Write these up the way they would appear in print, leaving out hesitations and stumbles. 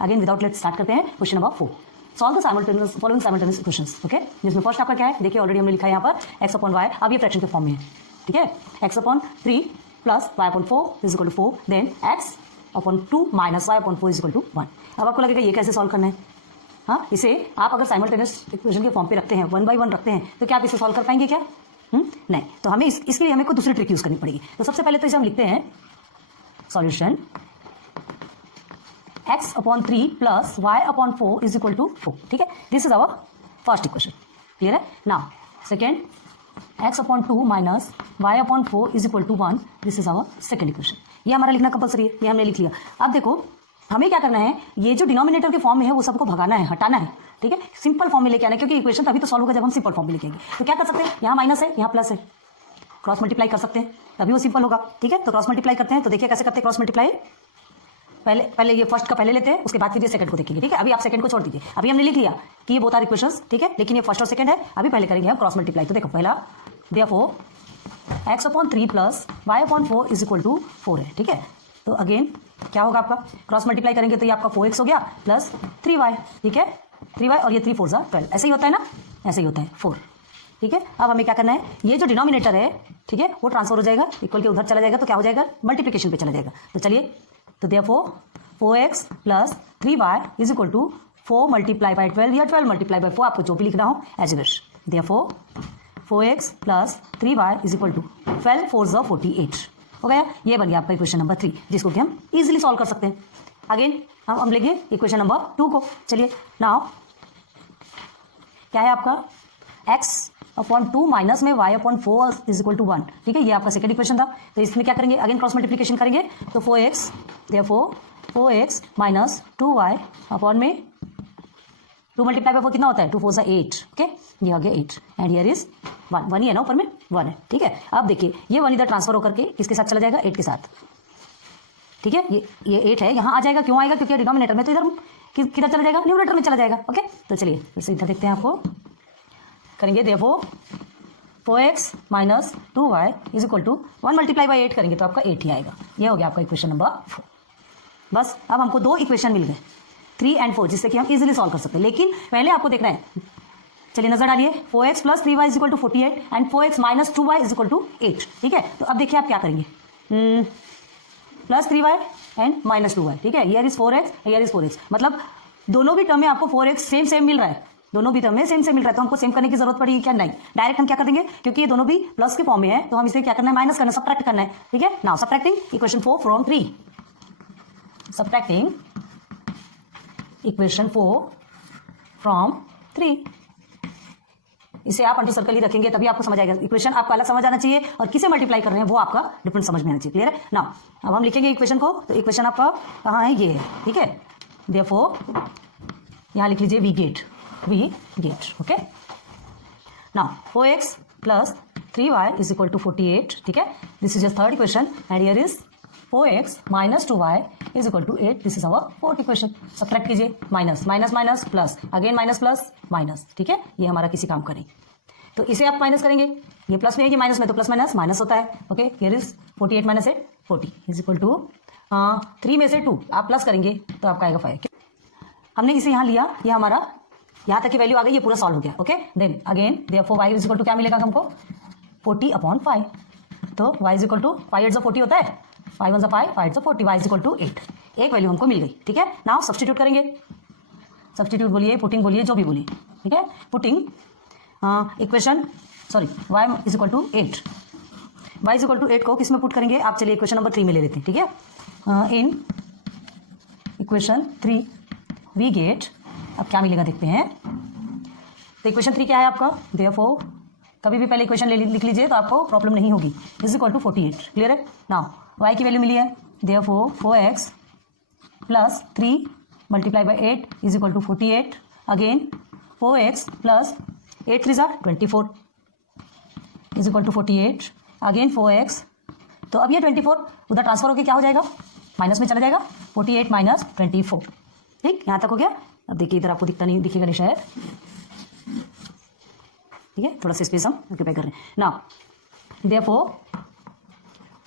Again without let start करते हैं question number 4। Solve the following simultaneous questions. Okay, जिसमें first आपका क्या है, देखिए ऑलरेडी हमने लिखा है यहाँ पर x अपॉन वाई, अब ये फ्रैक्शन के फॉर्म में है, ठीक है। x upon 3 plus y upon 4 is equal to 4, then x upon 2 minus y upon 4 is equal to 1। अब आपको लगेगा ये कैसे सॉल्व करना है। हाँ, इसे आप अगर साइमल्टेनियस इक्वेशन के फॉर्म पे रखते हैं, 1 by 1 रखते हैं, तो क्या आप इसे सॉल्व कर पाएंगे क्या? नहीं, तो हमें इसके लिए हमें कोई दूसरी ट्रिक यूज करनी पड़ेगी। तो सबसे पहले तो इसे हम लिखते हैं solution x upon 3 plus y upon 4 is equal to 4, ठीक है। This is our first equation, clear है। Now second, x upon 2 minus y upon 4 is equal to 1, this is our second equation. ये हमारा लिखना कंपलसरी है, ये हमने लिख लिया। अब देखो हमें क्या करना है, ये जो डिनोमिनेटर के फॉर्म में है वो सबको भगाना है, हटाना है, ठीक है। सिंपल फॉर्म में लेके आना है, क्योंकि इक्वेशन तभी तो सॉल्व होगा जब हम सिंपल फॉर्म में लेके आएंगे। तो क्या कर सकते हैं, यहाँ माइनस है, यहाँ प्लस है, क्रॉस मल्टीप्लाई कर सकते हैं, तभी वो सिंपल होगा, ठीक है। तो क्रॉस मल्टीप्लाई करते हैं, तो देखिए कैसे करते हैं क्रॉस मल्टीप्लाई। पहले ये फर्स्ट का पहले लेते हैं, उसके बाद फिर ये सेकंड को देखेंगे, ठीक है। अभी आप सेकंड को छोड़ दीजिए, अभी हमने लिख लिया कि ये बोथ आर इक्वेशंस, ठीक है, लेकिन ये फर्स्ट और सेकंड है। अभी पहले करेंगे हम क्रॉस मल्टीप्लाई। तो देखो पहला, therefore x upon 3 plus y upon 4 is equal to 4 है, ठीक है। तो अगेन क्या होगा आपका, क्रॉस मल्टीप्लाई करेंगे तो ये आपका 4x हो गया प्लस 3y, ठीक है, 3y और ये 3 4 12, ऐसे ही होता है ना, ऐसे ही होता है 4, ठीक है। अब हमें क्या करना है, ये जो डिनोमिनेटर है, ठीक है, वो ट्रांसफर हो जाएगा, इक्वल के उधर चला जाएगा, तो क्या हो जाएगा, मल्टीप्लिकेशन पे चला जाएगा। तो चलिए, तो therefore 4x plus 3y is equal to 4 multiply by 12 या 12 मल्टीप्लाई बाई 4, आपको जो भी लिखना हो as you wish. Therefore 4x plus 3y is equal to 12 4 48 हो गया। ये बन गया आपका इक्वेशन नंबर 3, जिसको कि हम इजीली सॉल्व कर सकते हैं। अगेन हम लेंगे इक्वेशन नंबर 2 को। चलिए, नाउ क्या है आपका, x अपॉन 2 माइनस में y upon 4 is equal to 1, ठीक है। ये आपका सेकंड इक्वेशन था। तो इसमें क्या करेंगे, अगेन क्रॉस मल्टीप्लिकेशन करेंगे, तो 4x, therefore 4x minus 2y upon में 2 मल्टीप्लाई बाय 4 कितना होता है, 2 4 सा 8, ओके, ये हो गया 8 एंड हियर इज 1, 1 ही है ना, ऊपर में 1 है, ठीक है। अब देखिए ये 1 इधर ट्रांसफर होकर के किसके साथ चला जाएगा, 8 के साथ, ठीक है। ये 8 है, यहाँ आ जाएगा, क्यों आएगा, क्योंकि डिनोमिनेटर में, तो इधर किधर चला जाएगा, न्यूमरेटर में चला जाएगा, ओके। तो चलिए फिर से इधर देखते हैं, आपको करेंगे, therefore 4x minus 2y is equal to 1 multiply by 8 करेंगे तो आपका 8 ही आएगा। ये हो गया आपका इक्वेशन नंबर 4। बस अब हमको 2 इक्वेशन मिल गए, 3 एंड 4, जिससे कि हम इजीली सॉल्व कर सकते हैं। लेकिन पहले आपको देखना है, चलिए नजर डालिए, 4x plus 3y is equal to 48 and 4x minus 2y is equal to 8, ठीक है। तो अब देखिए आप क्या करेंगे, plus 3y and minus 2y, ठीक है। Here is 4x, here is 4x, मतलब दोनों भी टर्म में आपको 4x सेम मिल रहा है, दोनों भी टर्म में सेम मिल रहा है। तो हमको सेम करने की जरूरत पड़ेगी क्या, नहीं, डायरेक्ट हम क्या कर देंगे, क्योंकि ये दोनों भी प्लस के फॉर्म में है, तो हम इसे क्या करना है, माइनस करना, सब्ट्रैक्ट करना है, ठीक है। Now subtracting equation 4 from 3, subtracting equation 4 from 3, इसे आप अंडर सर्कल ही रखेंगे तभी आपको समझ आएगा। इक्वेशन आपको अलग समझ आना चाहिए और किसे मल्टीप्लाई कर रहे हैं वो आपका डिफरेंट समझ में आना चाहिए, क्लियर है ना। अब हम लिखेंगे इक्वेशन को, तो इक्वेशन आपका कहाँ है, ये है, ठीक है। देयरफॉर यहाँ लिख लीजिए we get, okay. Now 4x plus 3y is equal to 48, ठीक है। This is your third equation and here is 4x minus 2y is equal to 8, this is our fourth equation. Subtract कीजिए, minus minus minus plus, again minus plus minus, ठीक है। ये हमारा किसी काम का नहीं, तो इसे आप माइनस करेंगे, ये प्लस में है, ये माइनस में, तो प्लस माइनस माइनस होता है, okay. Here is 48 minus 8 40 is equal to 3 में से 2 आप प्लस करेंगे तो आपका आएगा 5। हमने इसे यहाँ लिया, ये हमारा यहाँ तक की वैल्यू आ गई, ये पूरा सॉल्व हो गया, okay. Then again therefore y is equal to क्या मिलेगा हमको, 40 अपॉन 5, तो y इज इक्वल टू 5 8 40 होता है, 5 1 5 5 40, y इज इक्वल टू 8, एक वैल्यू हमको मिल गई, ठीक है। नाउ सब्स्टिट्यूट करेंगे, सब्स्टिट्यूट बोलिए, पुटिंग बोलिए, जो भी बोलिए, ठीक है। Putting equation y is equal to 8, y is equal to 8 को किस में पुट करेंगे आप, चलिए इक्वेशन नंबर 3 में ले लेते हैं, ठीक है। इन इक्वेशन 3 वी गेट, अब क्या मिलेगा देखते हैं। तो इक्वेशन 3 क्या है आपका, देयरफॉर कभी भी पहले इक्वेशन लिख लीजिए तो आपको प्रॉब्लम नहीं होगी, इज इक्वल टू 48, क्लियर है। नाउ y की वैल्यू मिली है, therefore 4x plus 3 multiply by 8 is equal to 48, again 4x plus 8 3 24 is equal to 48, again 4x, तो अब ये 24 उधर ट्रांसफर होकर क्या हो जाएगा, माइनस में चला जाएगा, 48 माइनस 24, ठीक, यहाँ तक हो गया। अब देखिए इधर आपको दिखता नहीं, दिखेगा नहीं शायद, ठीक है, थोड़ा सा स्पेस हम ऑक्यूपाई कर रहे हैं। Now therefore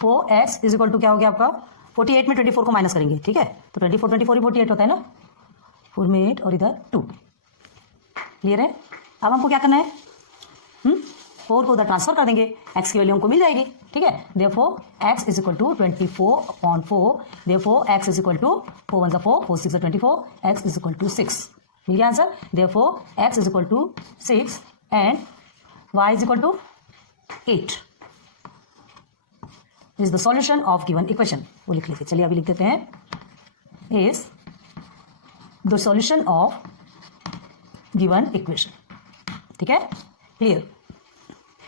4x is equal to क्या हो गया आपका, 48 में 24 को माइनस करेंगे, ठीक है। तो 24 24 ही 48 होता है ना, 4 में 8 और इधर 2। क्लियर है? अब हमको क्या करना है, 4 को उधर ट्रांसफर कर देंगे, x की वैल्यू हमको मिल जाएगी। ठीक है, therefore x is equal to 24/4, therefore x is equal to 4 1 4 4 6 24, x is equal to 6। मिल गया answer. Therefore x is equal to 6 and y is equal to 8 is the solution of given equation. वो लिख लीजिए। चलिए अभी लिख देते हैं, is the solution of given equation. ठीक है, क्लियर।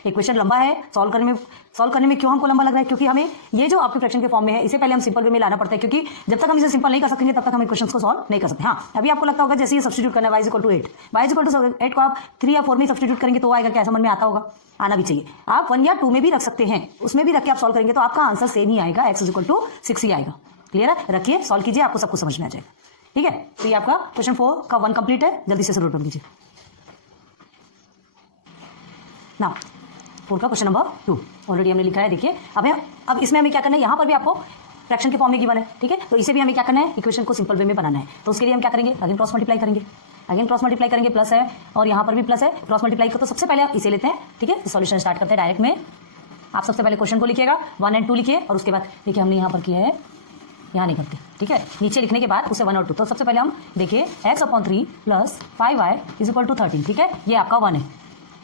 इक्वेशन लंबा है, सॉल्व करने में क्यों हमको लंबा लग रहा है, क्योंकि हमें ये जो आपके फ्रैक्शन के फॉर्म में है इसे पहले हम सिंपल वे में लाना पड़ता है, क्योंकि जब तक हम इसे सिंपल नहीं कर सकेंगे तब तक हम इक्वेशंस को सॉल्व नहीं कर सकते। हाँ, अभी आपको लगता होगा जैसे ये सब्स्टिट्यूट करना है y = 8, y = 8 को आप 3 या 4 में सब्स्टिट्यूट करेंगे तो आएगा क्या, समझ में आता होगा, आना भी चाहिए। आप 1 या 2 में भी रख सकते हैं, उसमें भी रख के आप सॉल्व करेंगे तो आपका आंसर सेम ही आएगा, x = 6 ही आएगा। क्लियर है? रखिए, सॉल्व कीजिए, आपको सब कुछ समझ में आ जाएगा। ठीक है, तो ये आपका क्वेश्चन 4 का 1 कंप्लीट है। जल्दी से सॉल्व कर लीजिए। नाउ 4 का क्वेश्चन नंबर 2 ऑलरेडी हमने लिखा है। देखिए अब इसमें हमें क्या करना है, यहाँ पर भी आपको फ्रैक्शन के फॉर्म में गिवन है। ठीक है, तो इसे भी हमें क्या करना है, इक्वेशन को सिंपल वे में बनाना है। तो उसके लिए हम क्या करेंगे, अगेन क्रॉस मल्टीप्लाई करेंगे, प्लस है और यहाँ पर भी प्लस है। क्रॉस मल्टीप्लाई को तो सबसे पहले आप इसे लेते हैं। ठीक है, सॉल्यूशन स्टार्ट करते हैं डायरेक्ट में। आप सबसे पहले क्वेश्चन को लिखिएगा, 1 और 2 लिखिए, और उसके बाद देखिए हमने यहाँ पर किया है, यहाँ नहीं करते। ठीक है, नीचे लिखने के बाद उसे 1 और 2। तो सबसे पहले हम देखिए x/3 + 5y = 13। ठीक है, ये आपका 1 है,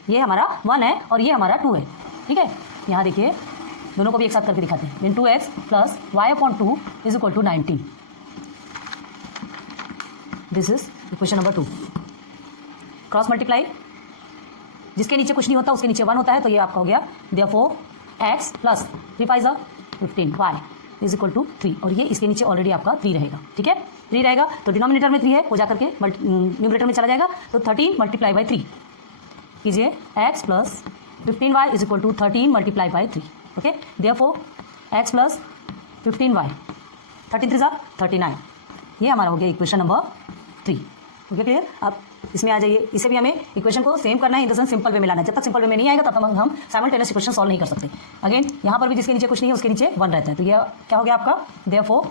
ये हमारा 1 है और ये हमारा 2 है। ठीक है, यहाँ देखिए दोनों को भी एक साथ करके दिखाते हैं। 2x + y/2 = 19। This is equation number 2। Cross multiply, जिसके नीचे कुछ नहीं होता उसके नीचे 1 होता है, तो ये आपका हो गया। देयरफॉर x + 3 × 5 = 15, y = 3, और ये इसके नीचे ऑलरेडी आपका 3 रहेगा। ठीक है, 3 रहेगा तो डिनोमिनेटर में 3 है, वो जाकर के न्यूमरेटर में चला जाएगा। तो 13 × 3 कीजिए, x + 15y = 13 × 3। Okay, therefore x + 15y 13 3 39, ये हमारा हो गया इक्वेशन नंबर 3। Okay, clear. अब इसमें आ जाइए, इसे भी हमें इक्वेशन को सेम करना है, in the sense simple way में लाना है। जब तक सिंपल वे में नहीं आएगा तब तक हम साइमल्टेनियस इक्वेशन सॉल्व नहीं कर सकते। अगेन यहाँ पर भी जिसके नीचे कुछ नहीं है उसके नीचे 1 रहता है, तो ये क्या हो गया आपका, देयरफॉर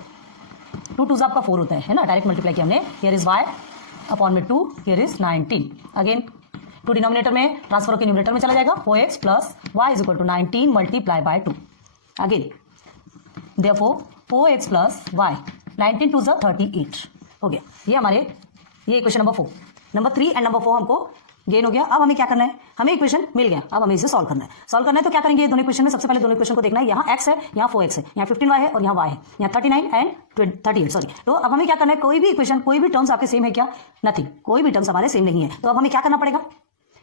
2 2 आपका 4 होता है ना, डायरेक्ट मल्टीप्लाई किया हमने। Here is y/2, here is 19। Again 2 denominator में ट्रांसफर होकर न्यूमरेटर में चला जाएगा। 4x + y = 19 × 2। Again therefore 4x + y, 19 2 38 हो गया। ये हमारे ये equation number 4। Number 3 and number 4 हमको गेन हो गया। अब हमें क्या करना है, हमें इक्वेशन मिल गया, अब हमें इसे सॉल्व करना है। तो क्या करेंगे, दोनों इक्वेशन में सबसे पहले दोनों इक्वेशन को देखना है। यहाँ x है, यहाँ 4x है, यहाँ 15y है और यहाँ y है, यहाँ 39 एंड 38 सॉरी। तो अब हमें क्या करना है, कोई भी इक्वेशन, कोई भी टर्म्स आपके सेम है क्या, नथिंग, कोई भी टर्म्स हमारे सेम नहीं है। तो अब हमें क्या करना पड़ेगा,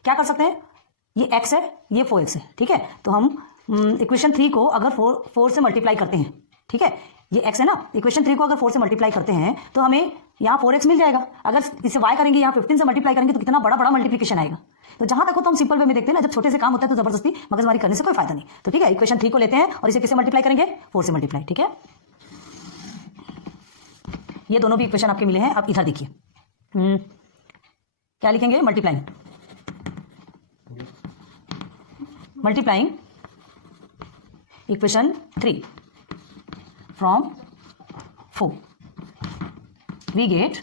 क्या कर सकते हैं, ये x है, ये 4x है। ठीक है, तो हम इक्वेशन 3 को अगर 4 से मल्टीप्लाई करते हैं, ठीक है, ये x है ना, इक्वेशन 3 को अगर 4 से मल्टीप्लाई करते हैं तो हमें यहाँ 4x मिल जाएगा। अगर इसे y करेंगे, यहाँ 15 से मल्टीप्लाई करेंगे तो कितना बड़ा बड़ा मल्टीप्लिकेशन आएगा। तो जहां तक हो तो हम सिंपल वे में देखते हैं ना, जब छोटे से काम होता है तो जबरदस्ती मगजमारी करने से कोई फायदा नहीं। तो ठीक है, इक्वेशन 3 को लेते हैं और इसे किससे मल्टीप्लाई करेंगे, 4 से मल्टीप्लाई। ठीक है, ये दोनों भी इक्वेशन आपके मिले हैं। अब इधर देखिए, क्या लिखेंगे, multiplying equation 3 from 4 we get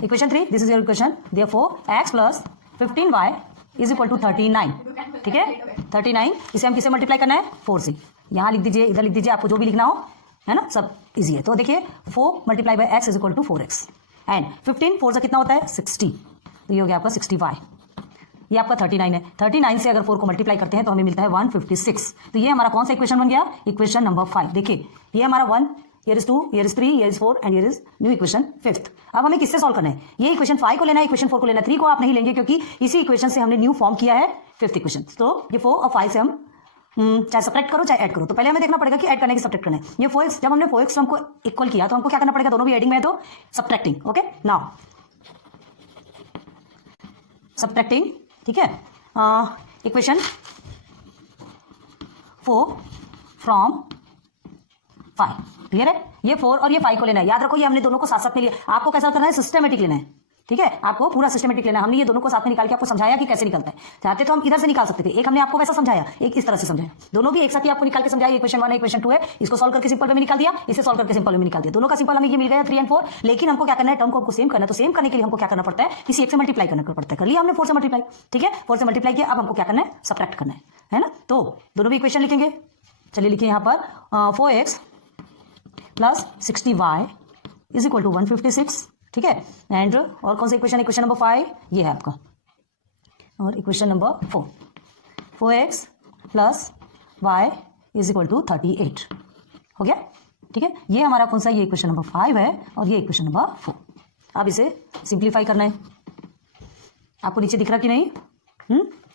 equation 3, this is your equation, therefore x + 15y = 39। ठीक है, 39 इसे हम किससे मल्टीप्लाई करना है, 4 से। यहाँ लिख दीजिए, इधर लिख दीजिए, आपको जो भी लिखना हो, है ना, सब इजी है। तो देखिए 4 × x = 4x एंड 15 4 से कितना होता है, 60, तो ये हो गया आपका 60y। ये आपका 39 है, 39 से अगर 4 को मल्टीप्लाई करते हैं तो हमें मिलता है 156। तो ये हमारा कौन सा इक्वेशन बन गया, इक्वेशन नंबर 5। देखिए ये हमारा 1, here is 2, here is 3, here is 4 and here is new equation 5th। अब हमें किससे सॉल्व करना है, ये इक्वेशन 5 को लेना है, इक्वेशन 4 को लेना है। 3 को आप नहीं लेंगे क्योंकि इसी इक्वेशन से हमने न्यू फॉर्म किया है 5th इक्वेशन। तो ये 4 और 5 से हम चाहे सब्ट्रैक्ट करो चाहे ऐड करो। तो पहले हमें देखना पड़ेगा कि ऐड करने की सब्ट्रैक्ट करना है। ये 4x, जब हमने 4x टर्म को इक्वल किया तो हमको क्या करना पड़ेगा, दोनों भी एडिंग में है तो सब्ट्रैक्टिंग। ओके, नाउ सब्ट्रैक्टिंग, ठीक है, इक्वेशन 4 फ्रॉम 5। क्लियर है, ये 4 और ये 5 को लेना है। याद रखो ये हमने दोनों को साथ साथ में लिया। आपको कैसा करना है, सिस्टमेटिक लेना है। ठीक है, आपको पूरा सिस्टमेटिक लेना। हमने ये दोनों को साथ में निकाल के आपको समझाया कि कैसे निकलता है। चाहते तो हम इधर से निकाल सकते थे, एक हमने आपको वैसा समझाया, एक इस तरह से समझाया, दोनों भी एक साथ ही आपको निकाल के समझाया। इक्वेशन 1 है, इक्वेशन 2 है, इसको सॉल्व करके सिंपल में निकाल दिया, इसे सॉल्व करके सिंपल में निकाल दिया। दोनों का सिंपल हमें ये मिल गया 3 और 4। लेकिन हमको क्या करना है, टर्म को हमको सेम करना है। तो सेम करने के लिए हमको क्या करना पड़ता है, किसी एक से मल्टीप्लाई करना पड़ता है। कर लिया हमने 4 से मल्टीप्लाई, ठीक है, 4 से मल्टीप्लाई किया। अब हमको क्या करना है, सबट्रैक्ट करना है ना। तो दोनों भी इक्वेशन लिखेंगे। चलिए लिखिए यहाँ पर 4x plus 60y is equal to 156, ठीक है। एंड और कौन सा इक्वेशन है, इक्वेशन नंबर 5 ये है आपका। और equation number 4, 4x plus y is equal to 38 हो गया, ठीक है। ये हमारा कौन सा, ये इक्वेशन नंबर 5 है और ये इक्वेशन नंबर 4। अब इसे सिंप्लीफाई करना है। आपको नीचे दिख रहा कि नहीं?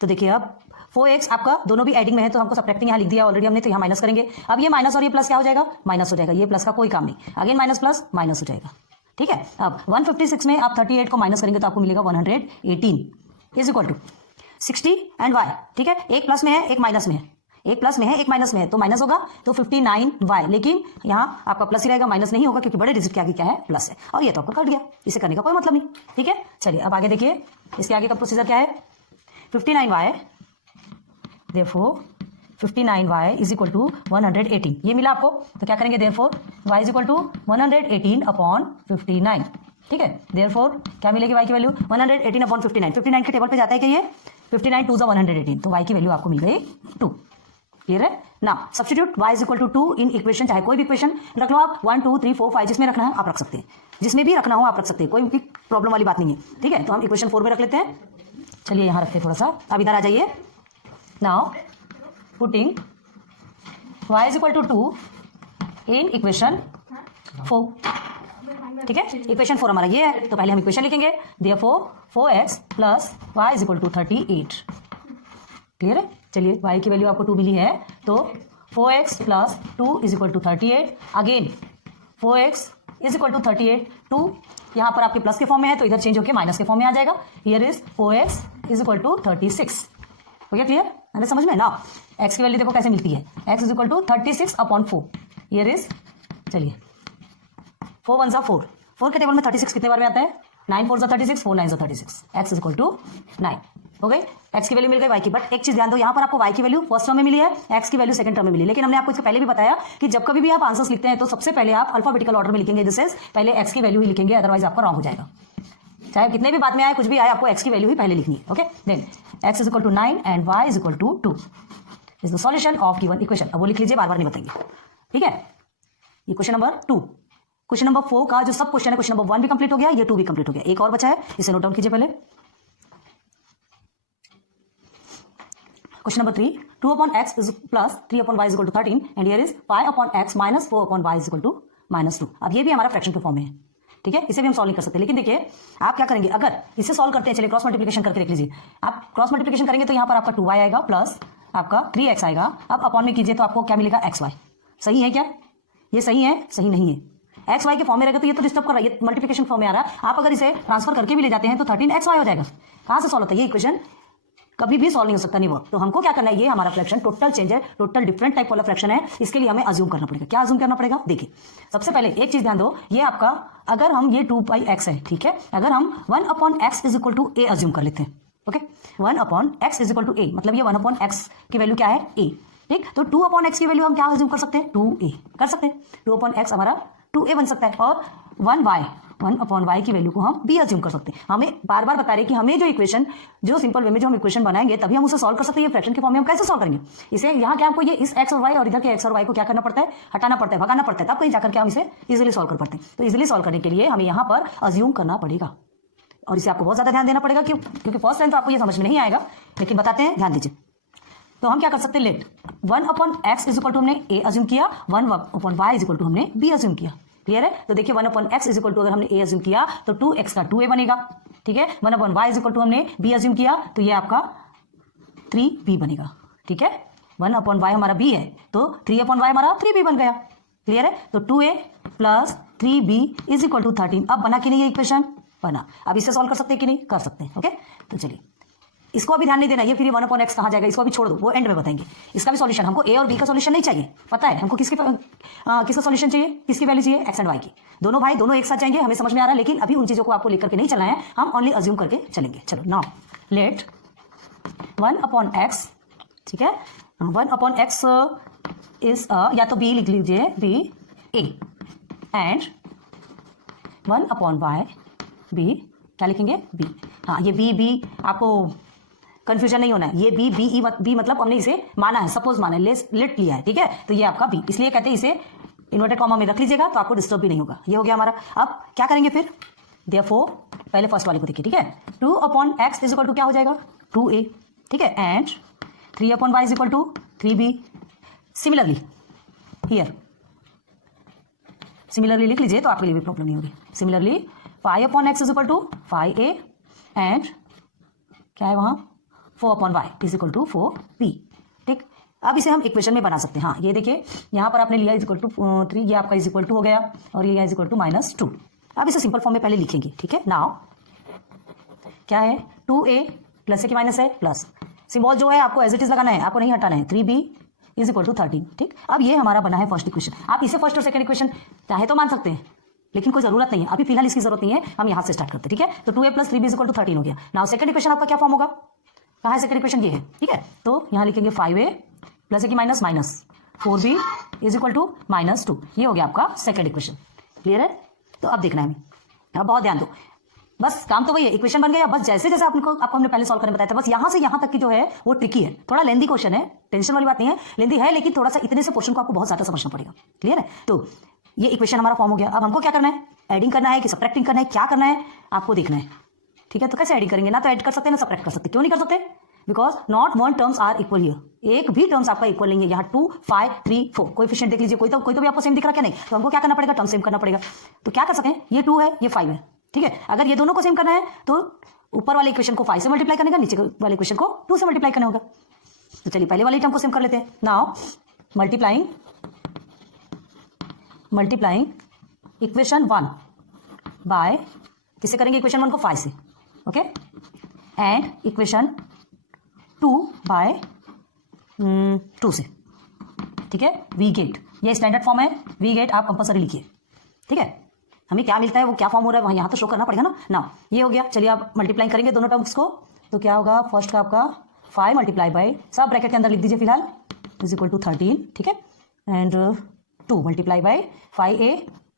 तो देखिए अब 4x आपका दोनों भी एडिंग में है, तो हमको सबट्रैक्टिंग यहाँ लिख दिया ऑलरेडी हमने, तो यहाँ माइनस करेंगे। अब ये माइनस और ये प्लस क्या हो जाएगा, माइनस हो जाएगा। ये प्लस का कोई काम नहीं, अगेन माइनस प्लस माइनस हो जाएगा, ठीक है। अब 156 में आप 38 को माइनस करेंगे तो आपको मिलेगा 118 is equal to 60 and y, ठीक है। एक प्लस में है, एक माइनस में है, एक प्लस में है, एक माइनस में है, तो माइनस होगा तो 59y। लेकिन यहाँ आपका प्लस ही रहेगा, माइनस नहीं होगा, क्योंकि बड़े डिजिट के आगे क्या है, प्लस है। और ये तो आपका कट गया, इसे करने का कोई मतलब नहीं, ठीक है। चलिए अब आगे देखिए, इसके आगे का प्रोसीजर क्या है, 59y therefore 59y is equal to 118, ये मिला आपको। तो क्या करेंगे, therefore y is equal to 118 upon 59, ठीक है। देयरफॉर क्या मिलेगी y की वैल्यू, 118 अपॉन 59। 59 के टेबल पे जाता है कि ये 59 2 118, तो y की वैल्यू आपको मिल गई 2। क्लियर है ना। Substitute y is equal to 2 in equation, चाहे कोई भी इक्वेशन रख लो आप, 1 2 3 4 5 जिसमें रखना है आप रख सकते हैं, जिसमें भी रखना हो आप रख सकते हैं, कोई भी प्रॉब्लम वाली बात नहीं है, ठीक है। तो हम इक्वेशन 4 में रख लेते हैं। चलिए यहाँ रखते हैं थोड़ा सा, अब इधर आ जाइए। Now putting y is equal to 2 in equation 4, ठीक है। इक्वेशन 4 हमारा ये है, तो पहले हम इक्वेशन लिखेंगे। Therefore 4x plus y is equal to 38। Clear है। चलिए y की वैल्यू आपको 2 मिली है, तो 4x plus 2 is equal to 38। Again 4x is equal to 38, 2 यहाँ पर आपके प्लस के फॉर्म में है, तो इधर चेंज होकर माइनस के फॉर्म में आ जाएगा। Here is 4x is equal to 36। हो गया क्लियर, अरे समझ में ना। x की वैल्यू देखो कैसे मिलती है, x is equal to 36 upon 4। Here is, चलिए 4 1 4, 4 के टेबल में 36 कितने बार में आता है, 9 4 36, 4 9 36, x इज इक्वल टू 9। हो गई, x की वैल्यू मिल गई y की। बट एक चीज ध्यान दो, यहाँ पर आपको y की वैल्यू फर्स्ट टर्म में मिली है, x की वैल्यू सेकंड टर्म में मिली। लेकिन हमने आपको इससे पहले भी बताया कि जब कभी भी आप आंसर्स लिखते हैं तो सबसे पहले आप अल्फाबेटिकल ऑर्डर में लिखेंगे, दिस इज पहले x की वैल्यू ही लिखेंगे, अदरवाइज आपका रॉन्ग हो जाएगा। चाहे कितने भी बाद में आए, कुछ भी आए, आपको x की वैल्यू ही पहले लिखनी है। Okay, then x is equal to 9 and y is equal to 2 is the solution of given equation. अब वो लिख लीजिए, बार बार नहीं बताएंगे, ठीक है। ये क्वेश्चन नंबर 2। क्वेश्चन नंबर 4 का जो सब क्वेश्चन है, क्वेश्चन नंबर 1 भी कंप्लीट हो गया, ये 2 भी कंप्लीट हो गया, एक और बचा है, इसे नोट डाउन कीजिए पहले। Question number 3, 2 upon x is plus 3 upon y is equal to 13 and here is 5 upon x minus 4 upon y is equal to -2। अब ये भी हमारा फ्रैक्शन के फॉर्म में है, ठीक है, इसे भी हम सॉल्व नहीं कर सकते। लेकिन देखिए आप क्या करेंगे, अगर इसे सॉल्व करते हैं, चलिए क्रॉस मल्टीप्लिकेशन करके देख लीजिए। आप क्रॉस मल्टीप्लिकेशन करेंगे तो यहाँ पर आपका 2y आएगा प्लस आपका 3x आएगा। अब अपॉन में कीजिए तो आपको क्या मिलेगा, xy। सही है क्या, ये सही है, सही नहीं है। xy के फॉर्म में रहेगा तो ये तो डिस्टर्ब कर रहा है, ये मल्टीप्लिकेशन फॉर्म में आ रहा है। आप अगर इसे ट्रांसफर करके भी ले जाते हैं तो 13xy हो जाएगा। कहाँ से सॉल्व होता है ये इक्वेशन, कभी भी सॉल्व नहीं हो सकता, नहीं वो। तो हमको क्या करना है, ये हमारा फ्रैक्शन टोटल चेंज है, टोटल डिफरेंट टाइप वाला फ्रैक्शन है। इसके लिए हमें अज्यूम करना पड़ेगा। क्या अज्यूम करना पड़ेगा, देखिए सबसे पहले एक चीज ध्यान दो, ये आपका अगर हम ये 2πx है, ठीक है, अगर हम 1 upon x is equal to a assume कर लेते हैं, okay, 1 upon x is equal to a, मतलब ये 1 upon x की वैल्यू क्या है, a, ठीक। तो 2 upon x की वैल्यू हम क्या अज्यूम कर सकते हैं, 2a कर सकते हैं। 2 upon x हमारा 2a बन सकता है, और 1 upon y की वैल्यू को हम b अज्यूम कर सकते हैं। हमें बार बार बता रहे कि हमें जो इक्वेशन, जो सिंपल वे में जो हम इक्वेशन बनाएंगे तभी हम उसे सॉल्व कर सकते हैं। ये फ्रैक्शन के फॉर्म में हम कैसे सॉल्व करेंगे, इसे यहाँ क्या हमको ये इस x और y और इधर के x और y को क्या करना पड़ता है, हटाना पड़ता है, भगाना पड़ता है, तब कहीं जाकर के हम इसे इजिली सॉल्व कर पाते हैं। तो इजिली सॉल्व करने के लिए हमें यहाँ पर अज्यूम करना पड़ेगा, और इसे आपको बहुत ज्यादा ध्यान देना पड़ेगा, क्योंकि फर्स्ट टाइम तो आपको ये समझ में नहीं आएगा, लेकिन बताते हैं, ध्यान दीजिए। तो हम क्या कर सकते हैं, let 1 upon x is equal to हमने a अज्यूम किया, 1 upon y is equal to हमने b अज्यूम किया। क्लियर है। तो देखिए 1 upon x is equal to अगर हमने a अज्यूम किया तो 2x का 2a बनेगा, ठीक है। 1 upon y is equal to हमने b अज्यूम किया तो ये आपका 3b बनेगा, ठीक है। 1 upon y हमारा b है तो 3 upon y हमारा 3b बन गया। क्लियर है। तो 2a plus 3b is equal to 13। अब बना कि नहीं ये इक्वेशन, बना। अब इसे सॉल्व कर सकते हैं कि नहीं, कर सकते हैं। ओके, तो चलिए इसको अभी ध्यान नहीं देना, ये फिर 1/x कहाँ जाएगा, इसको अभी छोड़ दो, वो एंड में बताएंगे। इसका भी सॉल्यूशन, हमको ए और बी का सॉल्यूशन नहीं चाहिए, पता है हमको किसका सॉल्यूशन चाहिए, किसकी वैल्यू चाहिए, एक्स एंड वाई की। दोनों भाई दोनों एक साथ जाएंगे, हमें समझ में आ रहा है, लेकिन अभी उन चीजों को आपको लेकर के नहीं चलना है, हम ओनली अज्यूम करके चलेंगे। चलो नाउ लेट 1/x, ठीक है, 1/x इज या तो बी लिख लीजिए, B A, and 1/y B, क्या लिखेंगे, बी। हाँ, ये बी आपको कंफ्यूजन नहीं होना है, ये बी मतलब हमने इसे माना है, सपोज माना है, लेट लिया है, ठीक है, तो ये आपका बी, इसलिए कहते हैं इसे इन्वर्टेड कॉमा में रख लीजिएगा तो आपको डिस्टर्ब भी नहीं होगा। ये हो गया हमारा। अब क्या करेंगे फिर, देयरफॉर पहले फर्स्ट वाले को देखिए, ठीक है, 2/x इज इक्वल टू क्या हो जाएगा, 2a, ठीक है, and 3/y is equal to 3b। Similarly here, similarly लिख लीजिए तो आपके लिए भी प्रॉब्लम नहीं होगी। Similarly 5/x is equal to 5a, and क्या है वहां, 4/y is equal to 4b, ठीक। अब इसे हम इक्वेशन में बना सकते हैं। हाँ, ये देखिए यहाँ पर आपने लिया इज इक्वल टू 3, ये आपका इज इक्वल टू हो गया, और ये इज इक्वल टू -2। अब इसे सिंपल फॉर्म में पहले लिखेंगे, ठीक है। नाउ क्या है, 2a प्लस है कि माइनस है, प्लस, सिंबल जो है आपको एज इट इज लगाना है, आपको नहीं हटाना है, 3b इज इक्वल टू 13, ठीक। अब ये हमारा बना है फर्स्ट इक्वेशन। आप इसे फर्स्ट और सेकंड इक्वेशन चाहे तो मान सकते हैं, लेकिन कोई जरूरत नहीं है, अभी फिलहाल इसकी जरूरत नहीं है, हम यहाँ से स्टार्ट करते हैं, ठीक है। तो 2a plus 3b is equal to 13 हो गया। नाउ सेकंड इक्वेशन आपका क्या फॉर्म होगा, कहाँ है सेकंड इक्वेशन, ये है, ठीक है। तो यहाँ लिखेंगे 5a प्लस है कि minus 4b is equal to -2, ये हो गया आपका सेकंड इक्वेशन। क्लियर है। तो अब देखना है हमें, अब बहुत ध्यान दो, बस काम तो वही है, इक्वेशन बन गया, बस जैसे जैसे आपको हमने पहले सॉल्व करने बताया था, बस यहाँ से यहाँ तक की जो है वो ट्रिकी है, थोड़ा लेंदी क्वेश्चन है, टेंशन वाली बात नहीं है, लेंदी है, लेकिन थोड़ा सा इतने से पोर्शन को आपको बहुत ज्यादा समझना पड़ेगा। क्लियर है। तो ये इक्वेशन हमारा फॉर्म हो गया। अब हमको क्या करना है, एडिंग करना है कि सब्ट्रैक्टिंग करना है, क्या करना है आपको देखना है, ठीक है। तो कैसे एडिंग करेंगे, ना तो ऐड कर सकते हैं ना सब्ट्रैक्ट कर सकते, क्यों नहीं कर सकते, because not one terms are equal here, एक भी टर्म्स आपका इक्वल नहीं है। यहाँ 2, 5, 3, 4 कोएफिशिएंट देख लीजिए, कोई तो भी आपको सेम दिख रहा क्या, नहीं, तो हमको क्या करना पड़ेगा, टर्म सेम करना पड़ेगा। तो क्या कर सकें, ये 2 है, ये 5 है, ठीक है। अगर ये दोनों को सेम करना है तो ऊपर वाले इक्वेशन को 5 से मल्टीप्लाई करने का, नीचे वाले इक्वेशन को 2 से मल्टीप्लाई करना होगा। तो चलिए पहले वाले टर्म को सेम कर लेते हैं। नाउ मल्टीप्लाइंग इक्वेशन 1 बाय, किससे करेंगे, इक्वेशन 1 को 5 से, ओके, एंड इक्वेशन 2 बाय 2 से, ठीक है। वी गेट, ये स्टैंडर्ड फॉर्म है, वी गेट आप कंपल्सरी लिखिए, ठीक है। हमें क्या मिलता है, वो क्या फॉर्म हो रहा है वहाँ, यहाँ तो शो करना पड़ेगा ना। ये हो गया। चलिए आप मल्टीप्लाई करेंगे दोनों टर्म्स को, तो क्या होगा, फर्स्ट का आपका 5 मल्टीप्लाई बाय, सब ब्रैकेट के अंदर लिख दीजिए फिलहाल, इज इक्वल टू 13, ठीक है, and 2 multiply by 5a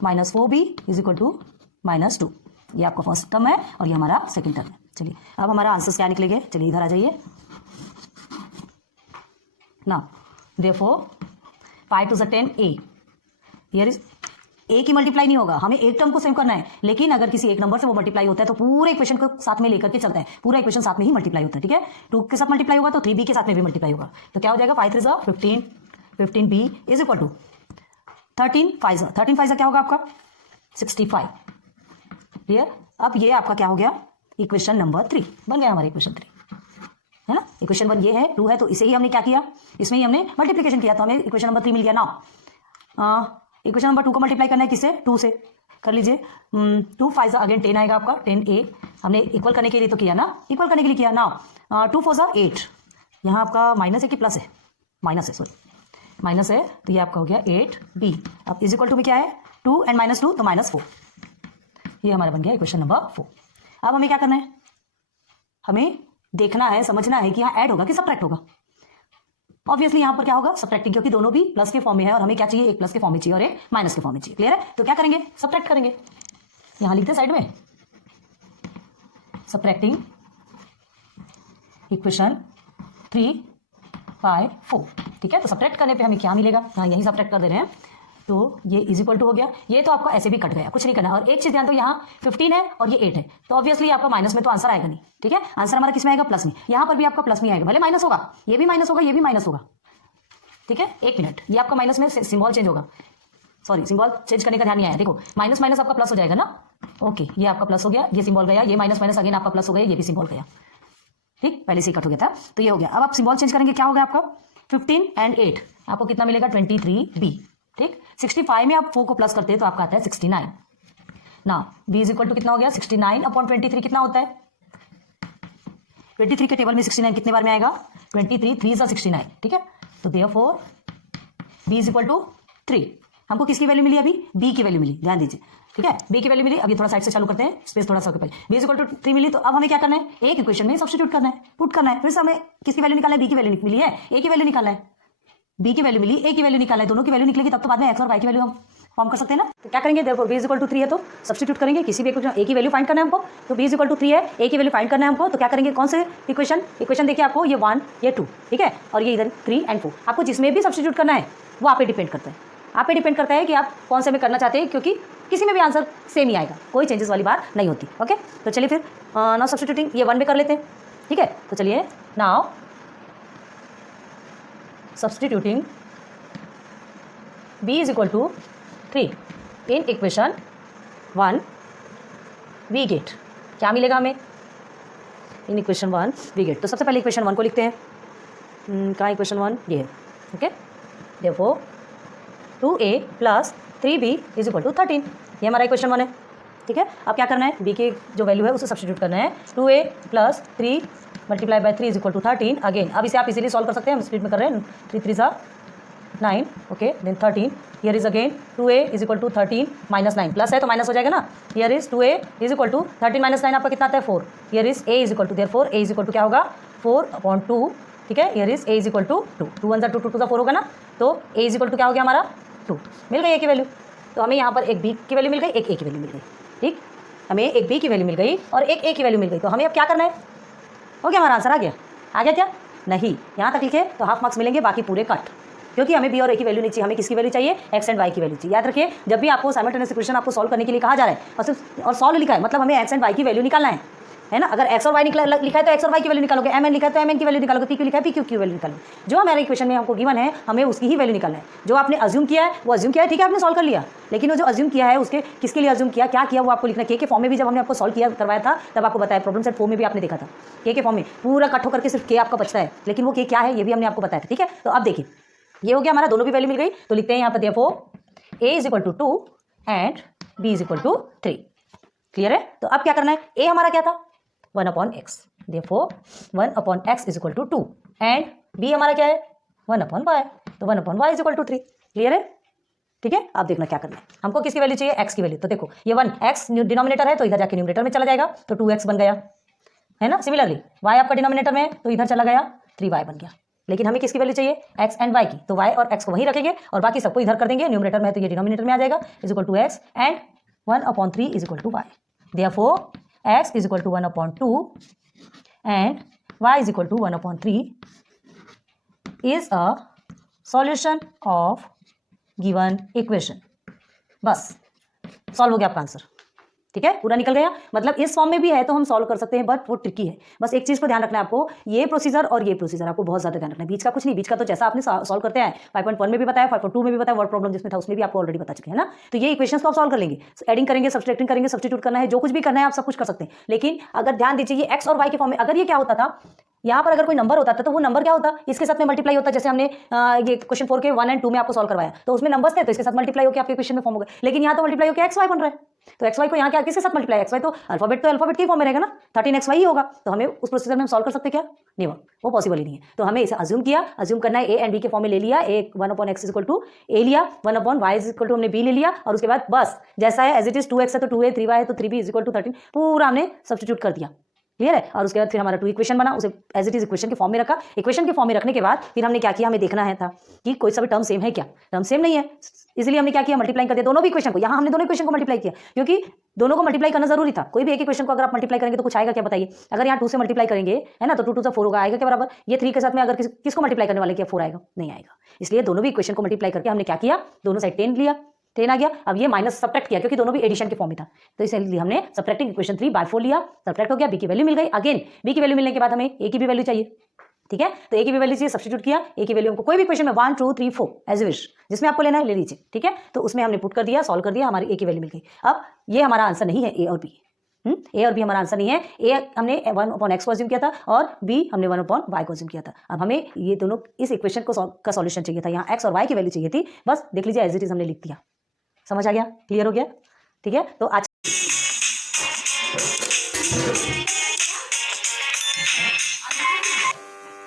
minus 4b is equal to -2। ये आपका फर्स्ट टर्म है और ये हमारा सेकंड टर्म है। चलिए अब हमारा आंसर क्या निकलेंगे, चलिए इधर आ जाइए ना। Therefore 5 to 10 a, here is a की मल्टीप्लाई नहीं होगा, हमें एक टर्म को सेम करना है, लेकिन अगर किसी एक नंबर से वो मल्टीप्लाई होता है तो पूरे इक्वेशन को साथ में लेकर के चलता है, पूरा इक्वेशन साथ में ही मल्टीप्लाई होता है, ठीक है। 2 के साथ मल्टीप्लाई होगा तो 3b के साथ में भी मल्टीप्लाई होगा, तो क्या हो जाएगा, 5 3 जा 15, 15b इज इक्वल टू 13 5 क्या होगा आपका 65। क्लियर। अब ये आपका क्या हो गया, इक्वेशन नंबर 3 बन गया हमारा, इक्वेशन 3 है ना। इक्वेशन 1 ये है, 2 है, तो इसे ही हमने क्या किया, इसमें ही हमने मल्टीप्लिकेशन किया, तो हमें इक्वेशन नंबर 3 मिल गया। नाउ इक्वेशन नंबर 2 को मल्टीप्लाई करना है, किससे, 2 से कर लीजिए। 2 5 अगेन 10 आएगा आपका, 10a हमने इक्वल करने के लिए तो किया ना, इक्वल करने के लिए किया ना। 2 4 जा 8, यहाँ आपका माइनस है कि प्लस है, माइनस है, सॉरी माइनस है, तो ये आपका हो गया 8b। अब इज इक्वल टू में क्या है, 2 एंड -2 तो -4, ये हमारा बन गया इक्वेशन नंबर 4। अब हमें क्या करना है, हमें देखना है, समझना है कि यहाँ ऐड होगा कि सब्ट्रैक्ट होगा। ऑब्वियसली यहाँ पर क्या होगा, सब्ट्रैक्टिंग, क्योंकि दोनों भी प्लस के फॉर्म में है और हमें क्या चाहिए, एक प्लस के फॉर्म में चाहिए और एक माइनस के फॉर्म में चाहिए। क्लियर है। तो क्या करेंगे, सब्ट्रैक्ट करेंगे, यहाँ लिखते साइड में, सब्ट्रैक्टिंग इक्वेशन 3 5 4, ठीक है। तो सब्ट्रैक्ट करने पे हमें क्या मिलेगा, हाँ यही सब्ट्रैक्ट कर दे रहे हैं, तो ये इज इक्वल टू हो गया। ये तो आपका ऐसे भी कट गया, कुछ नहीं करना। और एक चीज ध्यान दो, यहाँ 15 है और ये 8 है, तो ऑब्वियसली आपका माइनस में तो आंसर आएगा नहीं, ठीक है। आंसर हमारा किस में आएगा, प्लस में। यहाँ पर भी आपका प्लस में आएगा, भले माइनस होगा, ये भी माइनस होगा, ये भी माइनस होगा, ठीक है। एक मिनट, ये आपका माइनस में सिंबल चेंज होगा, सॉरी सिंबल चेंज करने का ध्यान नहीं आया, देखो माइनस माइनस आपका प्लस हो जाएगा ना, ओके, ये आपका प्लस हो गया, ये सिंबल गया, ये माइनस माइनस अगेन आपका प्लस हो गया, ये भी सिंबल गया, ठीक, पहले से कट हो गया था, तो ये हो गया। अब आप सिंबल चेंज करेंगे, क्या होगा आपका 15 एंड 8 आपको कितना मिलेगा, 23b, ठीक। 65 में आप 4 को प्लस करते हैं तो आपका आता है 69 ना। b इज इक्वल टू कितना हो गया, 69 अपॉन 23 कितना होता है, 23 के टेबल में 69 कितने बार में आएगा? 23 3 सा 69, ठीक है। तो therefore b is equal to 3। हमको किसकी वैल्यू मिली अभी? b की वैल्यू मिली, ध्यान दीजिए, ठीक है। b की वैल्यू मिली। अब ये थोड़ा साइड से चालू करते हैं, स्पेस थोड़ा सा ऊपर। b इज इक्वल टू 3 मिली, तो अब हमें क्या करना है? एक इक्वेशन में सब्स्टिट्यूट करना है, पुट करना है। फिर से हमें किसकी वैल्यू निकालना है? b की वैल्यू मिली है, a की वैल्यू निकालना है। b की वैल्यू मिली, a की वैल्यू निकालना है, दोनों की वैल्यू निकलेगी तब तो बाद में x और y की वैल्यू हम फॉर्म कर सकते हैं ना। तो क्या करेंगे? देखो b इज इक्वल टू 3 है तो सब्स्टिट्यूट करेंगे, किसी भी इक्वेशन a की वैल्यू फाइंड करना है हमको, तो b इज इक्वल टू 3 है, a की वैल्यू फाइंड करना है हमको, तो क्या करेंगे? कौन से इक्वेशन देखिए आपको, ये 1 ये 2, ठीक है, और ये इधर 3 एंड 4। आपको जिसमें भी सब्स्टिट्यूट करना है वो आप पे डिपेंड करता है, आप पे डिपेंड करता है कि आप कौन से में करना चाहते हैं, क्योंकि किसी में भी आंसर सेम ही आएगा, कोई चेंजेस वाली बात नहीं होती। ओके, तो चलिए फिर नाउ सब्स्टिट्यूटिंग ये 1 में कर लेते हैं, ठीक है। तो चलिए now substituting b is equal to 3 in equation 1 we get, क्या मिलेगा हमें? इन इक्वेशन 1 वी गेट, तो सबसे पहले इक्वेशन 1 को लिखते हैं। कहाँ इक्वेशन 1? ये है, okay. Therefore 2a plus 3b is equal to 13, ये हमारा इक्वेशन 1 है, ठीक है। अब क्या करना है? b की जो वैल्यू है उसे सब्स्टिट्यूट करना है। 2a plus 3 multiply by 3 is equal to 13। Again अब इसे आप इजीली सॉल्व कर सकते हैं, हम स्प्लिट में कर रहे हैं। 3 3 सा 9, okay, then 13। Here is again 2a is equal to 13 minus 9, plus है तो माइनस हो जाएगा ना। Here is 2a is equal to 13 minus 9 आपका कितना आता है? 4। Here is a is equal to, therefore a is equal to क्या होगा? 4/2, ठीक है। Here is a is equal to 2, 2 1 2 2 2 4 होगा ना, तो a इज इक्वल टू क्या हो गया हमारा? 2। मिल गई a की वैल्यू, तो हमें यहाँ पर एक b की वैल्यू मिल गई, एक a की वैल्यू मिल गई, ठीक। हमें एक b की वैल्यू मिल गई और एक a की वैल्यू मिल गई, तो हमें अब क्या करना है? हो गया हमारा आंसर, आ गया क्या? नहीं, यहाँ तक लिखे तो हाफ मार्क्स मिलेंगे, बाकी पूरे कट, क्योंकि हमें b और a की वैल्यू नहीं चाहिए, हमें किसकी वैल्यू चाहिए? x एंड y की वैल्यू चाहिए। याद रखिए, जब भी आपको साइमल्टेनियस इक्वेशन आपको सॉल्व करने के लिए कहा जा रहा है और सॉल्व लिखा है, मतलब हमें x एंड y की वैल्यू निकालना है ना। अगर x और y लिखा है तो x और y की वैल्यू निकालोगे, mn लिखा है तो mn की वैल्यू निकालोगे, pq लिखा है pq की वैल्यू निकालोगे। जो हमारे इक्वेशन में हमको गिवन है हमें उसकी ही वैल्यू निकालना है। जो आपने अज्यूम किया है वो अज्यूम किया है, ठीक है, आपने सॉल्व कर लिया, लेकिन वो जो अज्यूम किया है उसके किसके लिए अज्यूम किया, क्या किया, वो आपको लिखना है। के फॉर्म में भी जब हमने आपको सॉल्व किया करवाया था तब आपको बताया, प्रॉब्लम सेट 4 में भी आपने देखा था, के फॉर्म में पूरा कट होकर के सिर्फ के आपका बचता है, लेकिन वो के क्या है ये भी हमने आपको बताया था, ठीक है। तो अब देखिए ये हो गया हमारा, दोनों भी वैल्यू मिल गई, तो लिखते हैं यहाँ पर therefore a is equal to 2 and b is equal to 3। Clear है? तो अब क्या करना है? a हमारा क्या था? 1/x, therefore 1/x is equal to 2 and b हमारा क्या है? 1/y, तो 1/y is equal to 3। Clear है? ठीक है, आप देखना क्या करना है। हमको किसकी वैल्यू चाहिए? x की वैल्यू। तो देखो ये 1x डिनोमिनेटर है तो इधर जाके न्यूमरेटर में चला जाएगा, तो 2x बन गया, है ना। सिमिलरली y आपका डिनोमिनेटर में तो इधर चला गया, 3y बन गया। लेकिन हमें किसकी वैल्यू चाहिए? x एंड y की, तो y और x को वहीं रखेंगे और बाकी सबको इधर कर देंगे। न्यूमरेटर में है तो ये डिनोमिनेटर में आ जाएगा, is equal to x and 1/3 is equal to y। Therefore x is equal to 1/2 and y is equal to 1/3 is a solution of given equation. बस सॉल्व हो गया आपका आंसर, ठीक है, पूरा निकल गया। मतलब इस फॉर्म में भी है तो हम सॉल्व कर सकते हैं, बट वो ट्रिकी है। बस एक चीज़ को ध्यान रखना है आपको, ये प्रोसीजर और ये प्रोसीजर आपको बहुत ज़्यादा ध्यान रखना है। बीच का कुछ नहीं, बीच का तो जैसा आपने सॉल्व करते हैं 5.1 में भी बताया, 5.2 में भी बताया, वर्ड प्रॉब्लम जिसमें था उसमें भी आपको ऑलरेडी बता चुके हैं ना। तो ये इक्वेशंस को आप सॉल्व कर लेंगे, एडिंग करेंगे, सब्सट्रैक्टिंग करेंगे, सब्स्टिट्यूट करना है, जो कुछ भी करना है आप सब कुछ कर सकते हैं। लेकिन अगर ध्यान दीजिए ये एक्स और वाई के फॉर्म में, अगर ये क्या होता था, यहाँ पर अगर कोई नंबर होता था तो वो नंबर क्या होता, इसके साथ में मल्टीप्लाई होता। जैसे हमने ये क्वेश्चन 4 के 1 एंड 2 में आपको सॉल्व करवाया तो उसमें नंबर्स थे तो इसके साथ मल्टीप्लाई होकर आपके क्वेश्चन में फॉर्म हो गए। लेकिन यहाँ तो मल्टीप्लाई होकर एक्स वाई बन रहा है, तो एक्स वाई को यहाँ क्या किसके साथ मल्टीप्लाई? एक्स वाई तो अल्फाबेट के फॉर्म में रहेगा ना, 13xy ही होगा। तो हमें उस प्रोसीजर में हम सॉल्व कर सकते क्या? नहीं, वो पॉसिबल ही नहीं है। तो हमें इसे अज्यूम किया, अज्यूम करना है ए एंड बी के फॉर्म में ले लिया, ए 1/x इज इक्वल टू ए लिया, 1/y इज इक्वल टू हमने बी ले लिया, और उसके बाद बस जैसा है एज इट इज 2x है तो 2a, 3y है तो 3b इज इक्वल टू 13, पूरा हमने सब्स्टिट्यूट कर दिया। क्लियर है? और उसके बाद फिर हमारा 2 इक्वेशन बना, उसे एज इट इज इक्वेशन के फॉर्म में रखा। इक्वेशन के फॉर्म में रखने के बाद फिर हमने क्या किया, हमें देखना है था कि कोई सा भी टर्म सेम है क्या। टर्म सेम नहीं है, इसलिए हमने क्या किया, मल्टीप्लाई कर दिया दोनों भी इक्वेशन को। यहाँ हमने दोनों इक्वेशन को मल्टीप्लाई किया क्योंकि दोनों को मल्टीप्लाई करना जरूरी था। कोई भी एक इक्वेशन को अगर आप मल्टीप्लाई करेंगे तो कुछ आएगा क्या बताइए? अगर यहाँ 2 से मल्टीप्लाई करेंगे, है ना, तो 2 2 से 4 होगा, आएगा क्या बराबर? ये 3 के साथ में अगर किसको मल्टीप्लाई करने वाले क्या 4 आएगा? नहीं आएगा। इसलिए दोनों भी इक्वेशन को मल्टीप्लाई करके हमने क्या किया, दोनों साइड 10 लिया, 10 आ गया। अब ये माइनस सब्ट्रैक्ट किया क्योंकि दोनों भी एडिशन के फॉर्म में था, तो इसलिए हमने सब्ट्रैक्टिंग इक्वेशन 3/4 लिया, सब्ट्रैक्ट हो गया, बी की वैल्यू मिल गई। अगेन बी की वैल्यू मिलने के बाद हमें ए की भी वैल्यू चाहिए, ठीक है। तो ए की भी वैल्यू चाहिए, सब्स्टिट्यूट किया, ए की वैल्यू हमको कोई भी क्वेश्चन में 1 2 3 4 एज विश जिसमें आपको लेना है ले लीजिए, ठीक है। तो उसमें हमने पुट कर दिया, सॉल्व कर दिया, हमारी ए की वैल्यू मिल गई। अब ये हमारा आंसर नहीं है ए और बी, ए और बी हमारा आंसर नहीं है। ए हमने 1/x को अज्यूम किया था और बी हमने 1/y को अज्यूम किया था। अब हमें ये दोनों इस इक्वेशन को का सॉल्यूशन चाहिए था, यहाँ एक्स और वाई की वैल्यू चाहिए थी। बस देख लीजिए एज इट इज हमने लिख दिया। समझ आ गया? क्लियर हो गया? ठीक है। तो आज